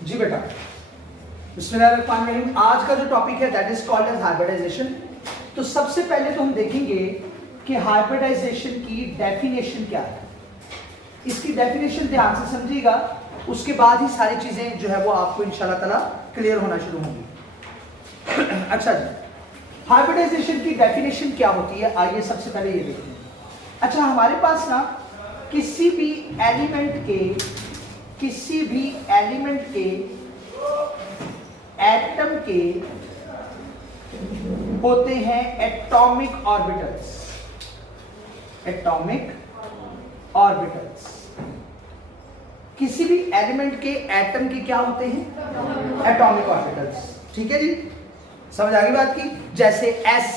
जी बेटा, बिस्मिल्लाहिर्रहमानिर्रहीम। आज का जो टॉपिक है that is called as hybridisation. तो सबसे पहले तो हम देखेंगे कि हाइब्रिडाइजेशन की डेफिनेशन क्या है। इसकी डेफिनेशन ध्यान से समझिएगा, उसके बाद ही सारी चीजें जो है वो आपको इंशाल्लाह ताला क्लियर होना शुरू होंगी। अच्छा जी, हाइब्रिडाइजेशन की डेफिनेशन क्या होती है, आइए सबसे पहले ये देखते हैं। अच्छा, हमारे पास ना किसी भी एलिमेंट के एटम के होते हैं एटॉमिक ऑर्बिटल्स। किसी भी एलिमेंट के एटम के क्या होते हैं? Atomic orbitals. ठीक है जी, समझ आ गई बात की। जैसे S,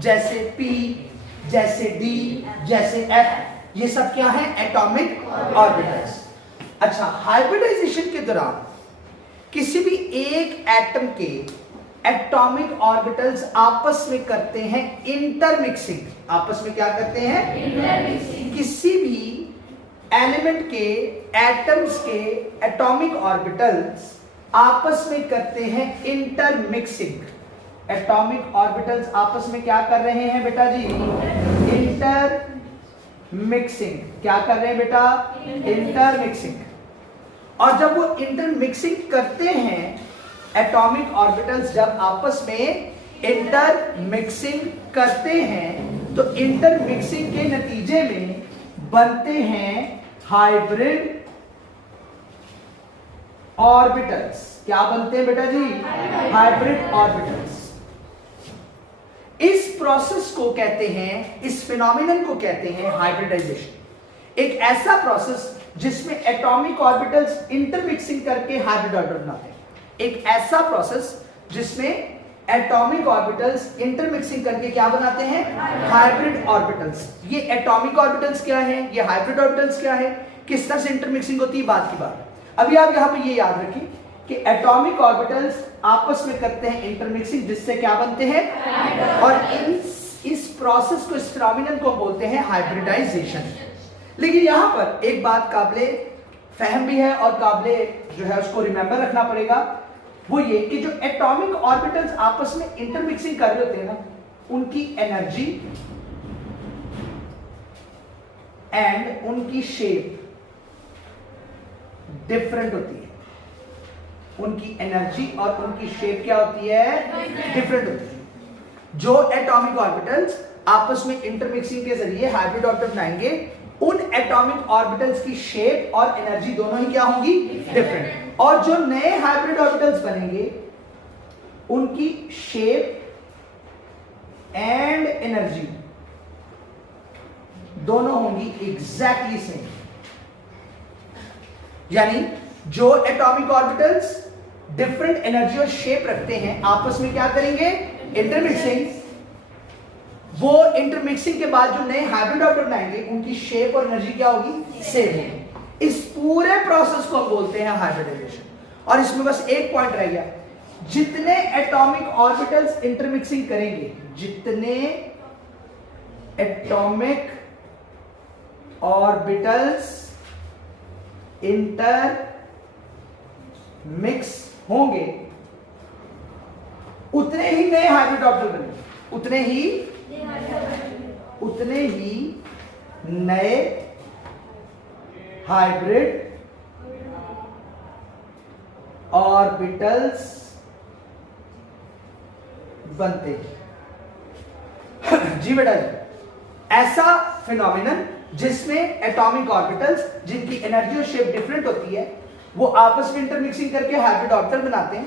जैसे P, जैसे D, जैसे F, ये सब क्या है? Atomic orbitals. अच्छा, हाइब्रिडाइजेशन के दौरान किसी भी एक एटम के एटॉमिक ऑर्बिटल्स आपस में करते हैं इंटरमिक्सिंग। आपस में क्या करते हैं? इंटरमिक्सिंग। किसी भी एलिमेंट के एटम्स के एटॉमिक ऑर्बिटल्स आपस में करते हैं इंटरमिक्सिंग। एटॉमिक ऑर्बिटल्स आपस में क्या कर रहे हैं बेटा जी? इंटरमिक्सिंग। क्या कर रहे हैं बेटा? इंटरमिक्सिंग। और जब वो इंटरमिक्सिंग करते हैं, एटॉमिक ऑर्बिटल्स जब आपस में इंटरमिक्सिंग करते हैं, तो इंटरमिक्सिंग के नतीजे में बनते हैं हाइब्रिड ऑर्बिटल्स। क्या बनते हैं बेटा जी? Hybrid orbitals. इस प्रोसेस को कहते हैं, इस फिनोमिनन को कहते हैं हाइब्रिडाइजेशन। एक ऐसा प्रोसेस जिसमें एटॉमिक ऑर्बिटल्स इंटरमिक्सिंग करके हाइब्रिड ऑर्बिटल बनाते हैं। एक ऐसा प्रोसेस जिसमें एटॉमिक ऑर्बिटल्स इंटरमिक्सिंग करके क्या बनाते हैं? Hybrid orbitals. ये एटॉमिक ऑर्बिटल्स क्या है, ये हाइब्रिड ऑर्बिटल्स क्या है, किस तरह से इंटरमिक्सिंग होती है, बात की बात है। अभी आप यहां पे ये याद रखिए कि एटॉमिक ऑर्बिटल्स आपस में करते हैं इंटरमिक्सिंग, जिससे क्या बनते हैं, और इस प्रोसेस को, इस फिनोमिनन को बोलते हैं हाइब्रिडाइजेशन। लेकिन यहां पर एक बात काबिले फहम भी है और काबिले जो है उसको रिमेंबर रखना पड़ेगा, वो ये कि जो एटॉमिक ऑर्बिटल्स आपस में इंटरमिक्सिंग कर रहे होते हैं ना, उनकी एनर्जी एंड उनकी शेप डिफरेंट होती है। उनकी एनर्जी और उनकी शेप क्या होती है? डिफरेंट होती है। जो एटॉमिक ऑर्बिटल्स आपस में इंटरमिक्सिंग के जरिए हाइब्रिड ऑर्बिटल बनाएंगे, उन एटॉमिक ऑर्बिटल्स की शेप और एनर्जी दोनों ही क्या होंगी? डिफरेंट। और जो नए हाइब्रिड ऑर्बिटल्स बनेंगे, उनकी शेप एंड एनर्जी दोनों होंगी एग्जैक्टली सेम। यानी जो एटॉमिक ऑर्बिटल्स डिफरेंट एनर्जी और शेप रखते हैं, आपस में क्या करेंगे? इंटरमिक्सिंग। वो इंटरमिक्सिंग के बाद जो नए हाइब्रिड ऑर्बिटल बनाएंगे, उनकी शेप और एनर्जी क्या होगी? सेम होगी। इस पूरे प्रोसेस को हम बोलते हैं हाइब्रिडाइजेशन। और इसमें बस एक पॉइंट रह गया, जितने एटॉमिक ऑर्बिटल्स इंटरमिक्सिंग करेंगे, जितने एटॉमिक ऑर्बिटल्स इंटरमिक्स होंगे, उतने ही नए हाइब्रिड ऑर्बिटल बनेंगे, उतने ही नए हाइब्रिड ऑर्बिटल्स बनते हैं। जी बेटा जी, ऐसा फिनोमिनन जिसमें एटॉमिक ऑर्बिटल्स जिनकी एनर्जी और शेप डिफरेंट होती है, वो आपस में इंटरमिक्सिंग करके हाइब्रिड ऑर्बिटल बनाते हैं।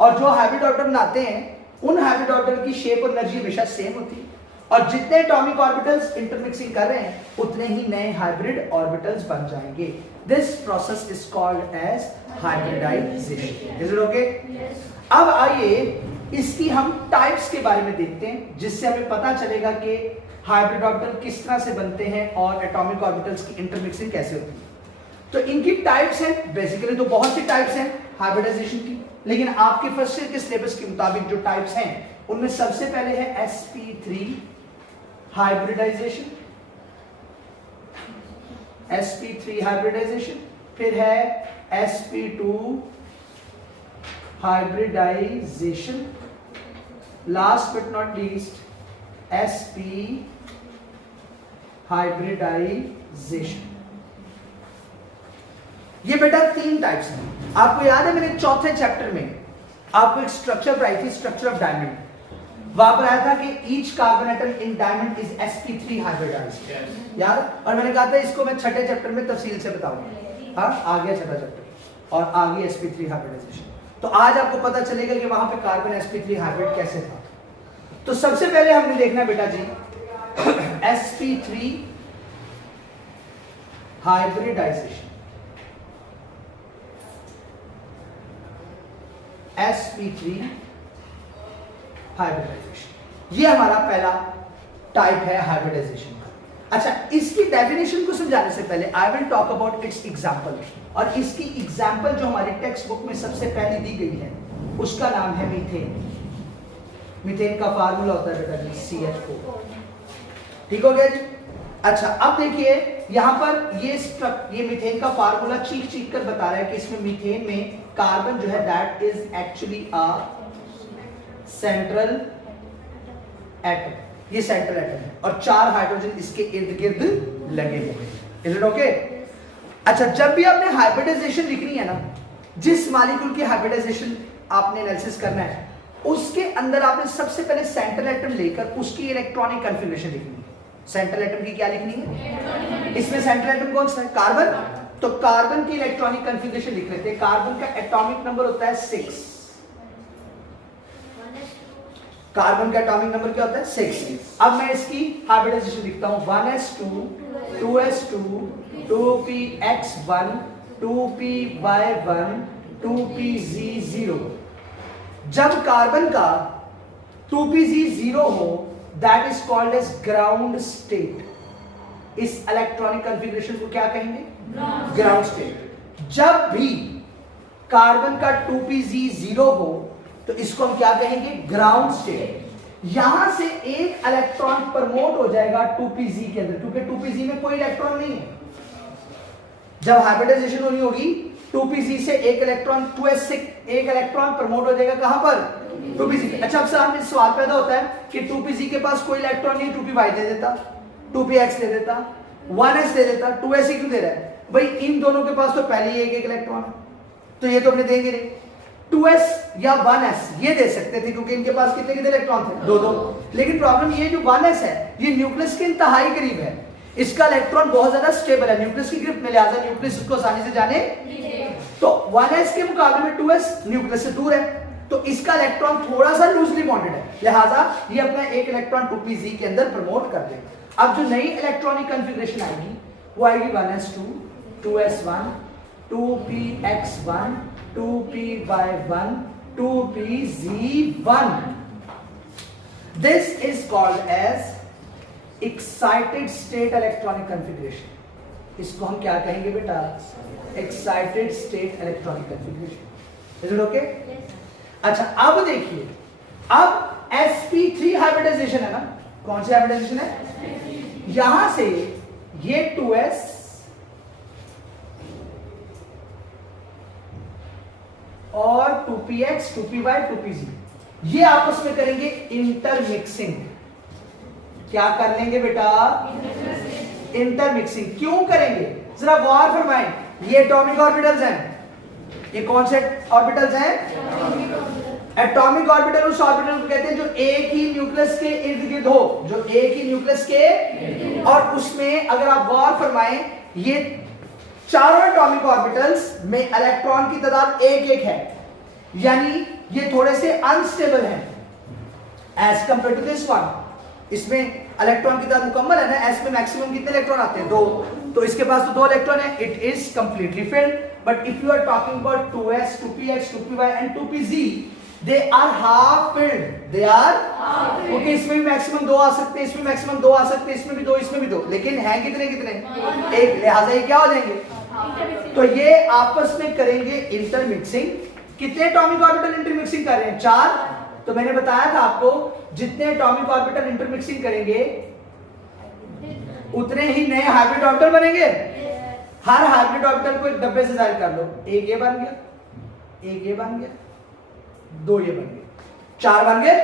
और जो हाइब्रिड ऑर्बिटल बनाते हैं, उन हाइब्रिड ऑर्बिटल की शेप और एनर्जी हमेशा सेम होती है। और जितने एटॉमिक ऑर्बिटल्स इंटरमिक्सिंग कर रहे हैं, उतने ही नए हाइब्रिड ऑर्बिटल्स बन जाएंगे। This process is called as hybridisation. Is it okay? अब आइए इसकी हम टाइप्स के बारे में देखते हैं, जिससे हमें पता चलेगा कि हाइब्रिड ऑर्बिटल किस तरह से बनते हैं और एटॉमिक ऑर्बिटल्स की इंटरमिक्सिंग कैसे होती है। तो इनकी टाइप्स हैं, बेसिकली तो बहुत सी टाइप्स हैं हाइब्रिडाइजेशन की, लेकिन आपके फर्स्ट ईयर के सिलेबस के मुताबिक जो टाइप्स हैं, उनमें सबसे पहले है sp3 हाइब्रिडाइजेशन, sp3 हाइब्रिडाइजेशन, फिर है sp2 hybridization. Last but not least, sp hybridization. ये बेटा 3 टाइप्स हैं. आपको याद है मैंने चौथे चैप्टर में आपको एक स्ट्रक्चर पढ़ाई थी, स्ट्रक्चर ऑफ डायमंड. वहां पर आया था कि each carbon atom in diamond is sp3 hybridised. याद? और मैंने कहा था इसको मैं छठे चैप्टर में तफसील से बताऊंगा. हाँ, आ गया छठा चैप्टर और आगे sp3 हाइब्रिडाइजेशन. तो आज आपको पता चलेगा कि वहां पे कार्बन sp3 हाइब्रिड कैसे था. तो सबसे पहले हमने देखना बेटा जी sp3 हाइब्रिडाइजेशन. sp3 हाइब्रिडाइजेशन ये हमारा पहला टाइप है हाइब्रिडाइजेशन का. अच्छा, इसकी डेफिनेशन को समझाने से पहले I will talk about it's example. और इसकी एग्जांपल जो हमारे टेक्स्ट बुक में सबसे पहले दी गई है उसका नाम है मीथेन. मीथेन का फार्मूला होता है बेटा जी CH4. ठीक हो गया जी. अच्छा, अब देखिए यहां पर ये मीथेन का फार्मूला चीख कर बता रहा है कि इसमें मीथेन में कार्बन जो है that is actually a central atom. ये सेंट्रल एटम है और 4 हाइड्रोजन इसके इर्द गिर्द लगे हुए हैं. Is it okay? अच्छा, जब भी आपने हाइब्रिडाइजेशन लिखनी है ना, जिस मॉलिक्यूल की हाइब्रिडाइजेशन आपने एनालिसिस करना है उसके अंदर आपने सबसे पहले सेंट्रल एटम लेकर उसकी इलेक्ट्रॉनिक कॉन्फ़िगरेशन लिखनी है. सेंट्रल एटम की क्या लिखनी है? इसमें सेंट्रल एटम कौन सा है? कार्बन. तो कार्बन की इलेक्ट्रॉनिक कॉन्फ़िगरेशन लिख लेते हैं. कार्बन का एटॉमिक नंबर होता है 6. कार्बन का एटॉमिक नंबर क्या होता है? 6. अब मैं इसकी हाइब्रिडाइजेशन लिखता हूं 1s2 2s2 2px1 2py1 2pz0. जब कार्बन का 2pz0 हो that is called as ground state. इस इलेक्ट्रॉनिक कॉन्फ़िगरेशन को क्या कहेंगे? Ground state. जब भी कार्बन का 2pz0 हो तो इसको हम क्या कहेंगे? Ground state. यहां से एक इलेक्ट्रॉन प्रमोट हो जाएगा 2pz के अंदर, क्योंकि 2pz में कोई इलेक्ट्रॉन नहीं है. जब हाइब्रिडाइजेशन होनी होगी 2pz से एक इलेक्ट्रॉन 2s से एक इलेक्ट्रॉन प्रमोट हो जाएगा. कहां पर? 2pz. अच्छा, अब सामने सवाल पैदा होता है कि 2pz के पास कोई इलेक्ट्रॉन नहीं, 2py दे देता, 2px दे देता, 1s दे देता, 2s ही क्यों दे रहा है भाई? इन दोनों के पास तो पहले ही एक इलेक्ट्रॉन है, तो ये तो अपने देंगे नहीं. 2s या 1s ये दे सकते थे क्योंकि इनके पास कितने इलेक्ट्रॉन थे? 2. लेकिन प्रॉब्लम ये जो 1s है ये न्यूक्लियस के इंतहाई करीब है. इसका इलेक्ट्रॉन बहुत ज्यादा स्टेबल है न्यूक्लियस की ग्रिप में, लिहाजा न्यूक्लियस इसको आसानी से जाने. तो 1s के मुकाबले में 2s न्यूक्लियस से दूर है, तो इसका इलेक्ट्रॉन थोड़ा सा लूजली बॉन्डेड है, लिहाजा ये अपना एक इलेक्ट्रॉन 2pz के अंदर प्रमोट कर देगा. अब जो नई इलेक्ट्रॉनिक कॉन्फ़िगरेशन आएगी वो आएगी 1s2 2s1 2px1 2py1 2pz1. This is called as excited state electronic configuration. इसको हम क्या कहेंगे बेटा? excited state electronic configuration. Is it okay? अच्छा, अब देखिए, अब sp3 हाइब्रिडाइजेशन है ना. कौन सी हाइब्रिडाइजेशन है? यहां से ये 2s और 2px 2py 2pz ये आपस में करेंगे इंटरमिक्सिंग. क्या कर लेंगे बेटा? इंटरमिक्सिंग. क्यों करेंगे? जरा गौर फरमाएं. ये एटॉमिक ऑर्बिटल्स हैं. ये कौन से ऑर्बिटल्स हैं? एटॉमिक ऑर्बिटल उस ऑर्बिटल को कहते हैं जो एक ही न्यूक्लियस के इर्द गिर्द हो, जो एक ही न्यूक्लियस के, और उसमें अगर आप गौर फरमाएं ये चारों एटॉमिक ऑर्बिटल्स में इलेक्ट्रॉन की तादाद एक एक है, यानी ये थोड़े से अनस्टेबल हैं as compare to this one. इसमें इलेक्ट्रॉन की तादाद मुकम्मल है ना. एस में मैक्सिमम कितने इलेक्ट्रॉन आते हैं? 2. तो इसके पास तो 2 इलेक्ट्रॉन है. It is completely filled. But if you are talking about 2s 2px 2py and 2pz they are half filled. They are okay. इसमें भी मैक्सिमम 2 आ सकते हैं, इसमें मैक्सिमम 2 आ सकते हैं, इसमें भी 2, इसमें भी 2, लेकिन हैं कितने कितने? एक. लिहाजा ये क्या हो जाएंगे? तो ये आपस में करेंगे इंटरमिक्सिंग. कितने एटॉमिक ऑर्बिटल इंटरमिक्सिंग कर रहे हैं? 4. तो मैंने बताया था आपको जितने एटॉमिक ऑर्बिटल इंटरमिक्सिंग करेंगे उतने ही नए हाइब्रिड ऑर्बिटल बनेंगे. हर हाइब्रिड ऑर्बिटल को एक डब्बे से जाहिर कर लो. एक ये बन गया, एक ये बन गया, 2 ये बन गए, 4 बन गए,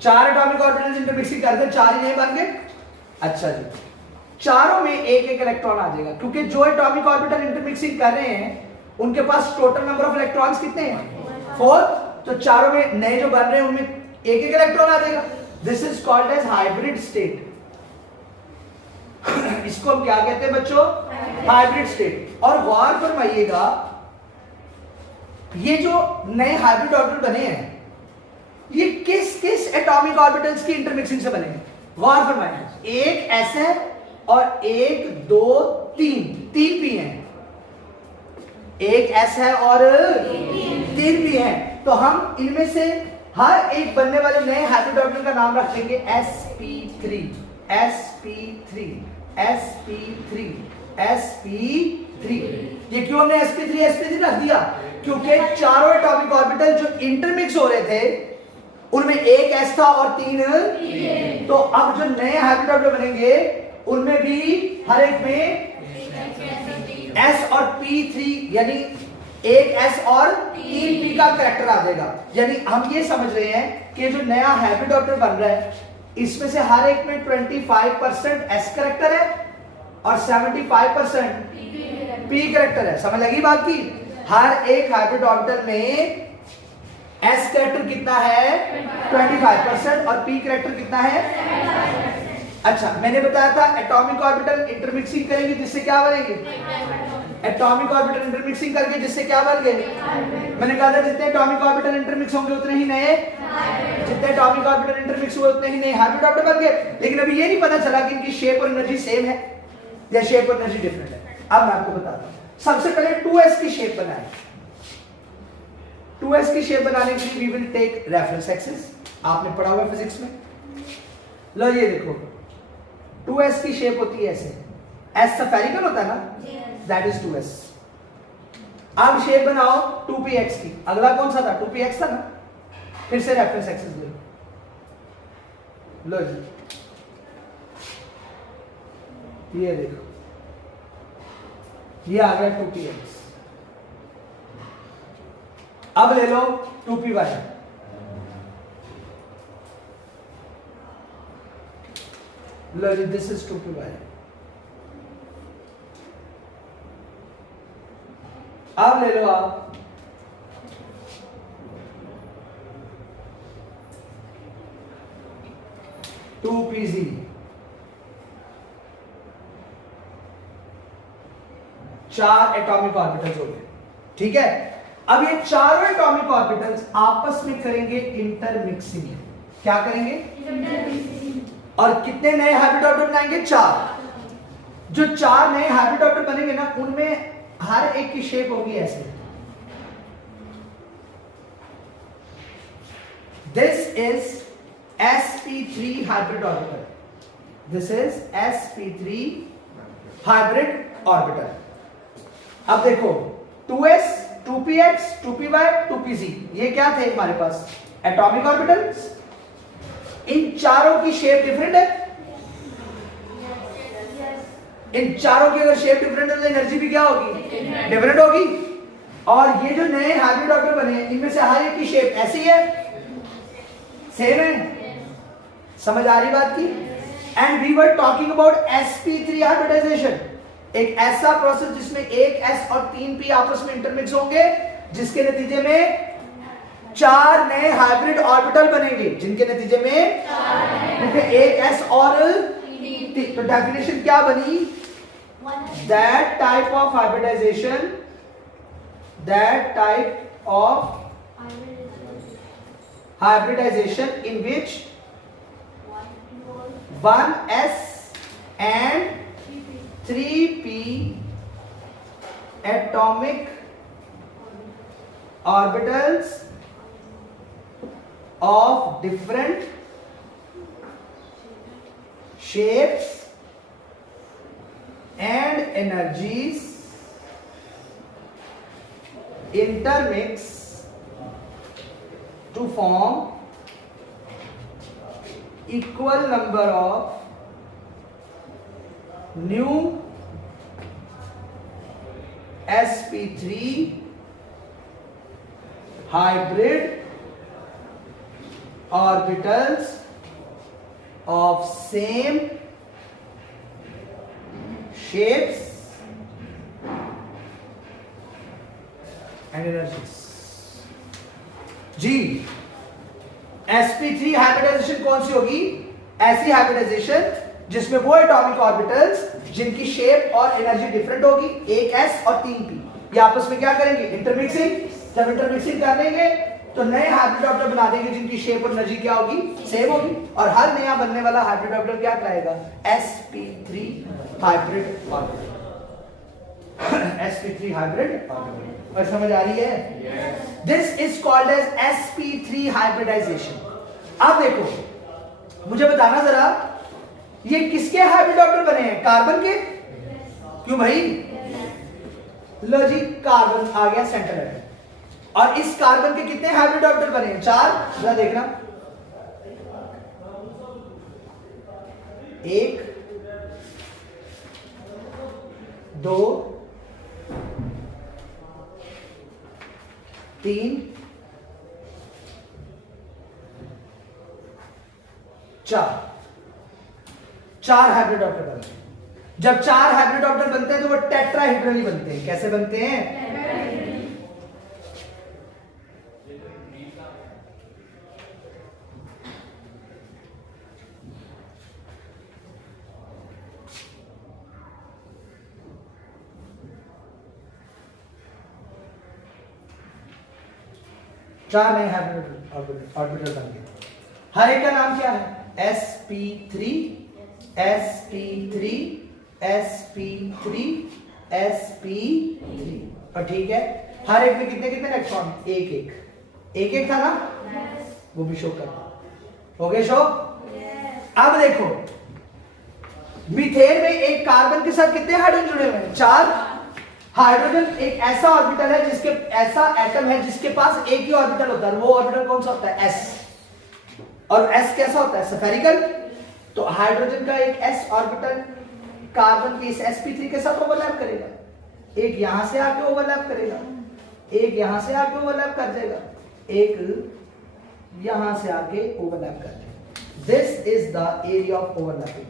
4 एटॉमिक ऑर्बिटल्स इंटरमिक्सिंग कर दे, 4 ही नहीं बन गए। अच्छा जी, चारों में एक एक इलेक्ट्रॉन आ जाएगा, क्योंकि जो एटॉमिक ऑर्बिटल इंटरमिक्सिंग कर रहे हैं उनके पास टोटल नंबर ऑफ इलेक्ट्रॉन्स कितने हैं, 4। तो चारों में नए जो बन रहे हैं उनमें एक एक इलेक्ट्रॉन आ जाएगा। This is called as hybrid state. इसको हम क्या कहते हैं बच्चों, हाइब्रिड स्टेट। और गौर फरमाइएगा, ये जो नए हाइब्रिड ऑर्बिटल बने हैं ये किस किस एटॉमिक ऑर्बिटल्स की इंटरमिक्सिंग से बने हैं, गौर फरमाइए। एक एस है और 1 2 3 3 पी हैं, एक एस है और 3 पी है। तो हम इनमें से हर एक बनने वाले नए हाइब्रिड ऑर्बिटल का नाम रख देंगे sp3 sp3 sp3 sp3। ये क्यों हमने sp3 रख दिया, क्योंकि चारों एटॉमिक ऑर्बिटल जो इंटरमिक्स हो रहे थे उनमें एक एस था और 3 तो अब जो नए हाइब्रिड ऑर्बिटल बनेंगे उनमें भी हर एक में S और P3 यानी एक S और 3 P का कैरेक्टर आ जाएगा। यानी हम ये समझ रहे हैं कि जो नया हाइब्रिड ऑर्बिटल बन रहा है इसमें से हर एक में 25% S कैरेक्टर है और 75% P कैरेक्टर है। समझ लगी बात की? हर एक हाइब्रिड ऑर्बिटल में S कैरेक्टर कितना है 25% और P कैरेक्टर कितना है। अच्छा, मैंने बताया था एटॉमिक ऑर्बिटल इंटरमिक्सिंग करेंगे जिससे क्या बनेंगे, एटॉमिक ऑर्बिटल इंटरमिक्सिंग करके जिससे क्या बन गए। मैंने कहा था जितने एटॉमिक ऑर्बिटल इंटरमिक्स होंगे उतने ही नए, जितने एटॉमिक ऑर्बिटल इंटरमिक्स हुए उतने ही नए हाइब्रिड ऑर्बिटल बन गए। लेकिन अभी ये नहीं पता चला कि इनकी शेप और एनर्जी सेम है या शेप और एनर्जी डिफरेंट है। अब मैं आपको बताता हूं। सबसे पहले 2s की शेप बनाएं। 2s की शेप बनाने के लिए we will take reference axis. आपने पढ़ा हुआ फिजिक्स में। लो ये देखो 2s की शेप होती है ऐसे, s स्फेरिकल होता है ना, दैट इज 2s। अब शेप बनाओ 2px की। अगला कौन सा था, 2px था ना। फिर से रेफरेंस एक्सिस ले लो जी, ये देखो ये आ गया 2px। अब ले लो 2py। Low ji, this is 2py। अब ले लो आप 2pz। चार एटॉमिक ऑर्बिटल्स हो गए, ठीक है। अब ये चारों एटॉमिक ऑर्बिटल्स आपस में करेंगे इंटरमिक्सिंग। क्या करेंगे, और कितने नए हाइब्रिड ऑर्बिटल बनाएंगे, 4। जो 4 नए हाइब्रिड ऑर्बिटल बनेंगे ना उनमें हर एक की शेप होगी ऐसे। This is sp3 hybrid orbital. This is sp3 hybrid orbital. अब देखो 2s 2px 2py 2pz ये क्या थे हमारे पास, एटॉमिक ऑर्बिटल्स। इन चारों की शेप डिफरेंट है। इन चारों की अगर शेप डिफरेंट है तो एनर्जी भी क्या होगी, डिफरेंट होगी। और ये जो नए हाइब्रिड ऑर्बिटल बने इनमें से हर एक की शेप ऐसी है, सेम है। समझ आ रही बात की? And we were talking about sp3 hybridization, एक ऐसा प्रोसेस जिसमें एक s और 3 p आपस में इंटरमिक्स होंगे, जिसके नतीजे में 4 नए हाइब्रिड ऑर्बिटल बनेंगे, जिनके नतीजे में क्योंकि एक s और तो डेफिनेशन क्या बनी, that type of hybridization, that type of hybridization in which 1s and 3p atomic orbitals of different shapes and energies intermix to form equal number of new sp3 hybrid orbitals of same shapes and energies. जी, sp3 hybridization कौन सी होगी? ऐसी हाइब्रिडाइजेशन जिसमें वो atomic orbitals जिनकी shape और एनर्जी डिफरेंट होगी, एक s और 3p, ये आपस में क्या करेंगे? इंटरमिक्सिंग। जब इंटरमिक्सिंग कर देंगे तो नए हाइब्रिड ऑर्बिटल बना देंगे जिनकी शेप और एनर्जी क्या होगी? सेम होगी। और हर नया बनने वाला हाइब्रिड ऑर्बिटल क्या कहलाएगा? sp3 hybrid orbital. sp3 hybrid orbital. और समझ आ रही है? This is called as sp3 hybridization. अब देखो, मुझे बताना जरा, ये किसके हाइब्रिड ऑर्बिटल बने हैं? कार्बन के? क्यों भाई? लो जी, कार्बन आ गया सेंटर एटम। और इस कार्बन के कितने हाइब्रिड ऑर्बिटल बने हैं? 4। जरा देखना, 1 2 3 4 हाइब्रिड ऑर्बिटल बनते हैं। जब 4 हाइब्रिड ऑर्बिटल बनते हैं तो वो टेट्राहेड्रली बनते हैं। कैसे बनते हैं? चार नए हाइब्रिड ऑर्बिटल बन गए। हर एक का नाम क्या है? sp3 sp3 sp3 sp3। और ठीक है, हर एक में कितने कितने इलेक्ट्रॉन? एक एक था ना? वो भी शो करना हो गए शो। अब देखो, मीथेन में एक कार्बन के साथ कितने हाइड्रोजन जुड़े हुए हैं? 4 हाइड्रोजन। एक ऐसा ऑर्बिटल है जिसके, ऐसा एटम है जिसके पास एक ही ऑर्बिटल होता है। वो ऑर्बिटल कौन सा होता है? s। और s कैसा होता है? स्फेरिकल। तो हाइड्रोजन का एक s ऑर्बिटल कार्बन के इस sp3 के साथ ओवरलैप करेगा। एक यहां से आके ओवरलैप करेगा, एक यहां से आके ओवरलैप कर जाएगा, एक यहां से आके ओवरलैप कर जाएगा। This is the area of overlapping.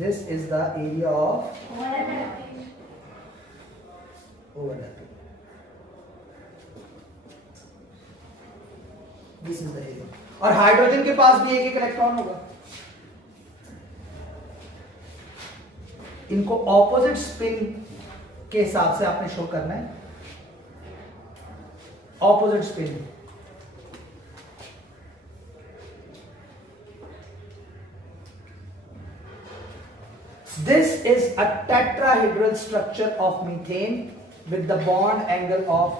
This is the area of overlapping. This is the area. और हाइड्रोजन के पास भी एक इलेक्ट्रॉन होगा। इनको ऑपोजिट स्पिन के हिसाब से आपने शो करना है। Opposite spin. This is a tetrahedral structure of methane with the bond angle of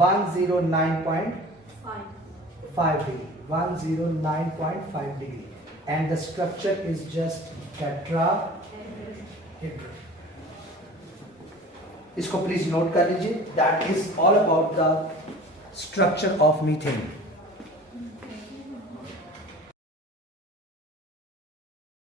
109.5 degree. 109.5 degree. And the structure is just tetrahedral. इसको प्लीज नोट कर लीजिए. That is all about the structure of methane.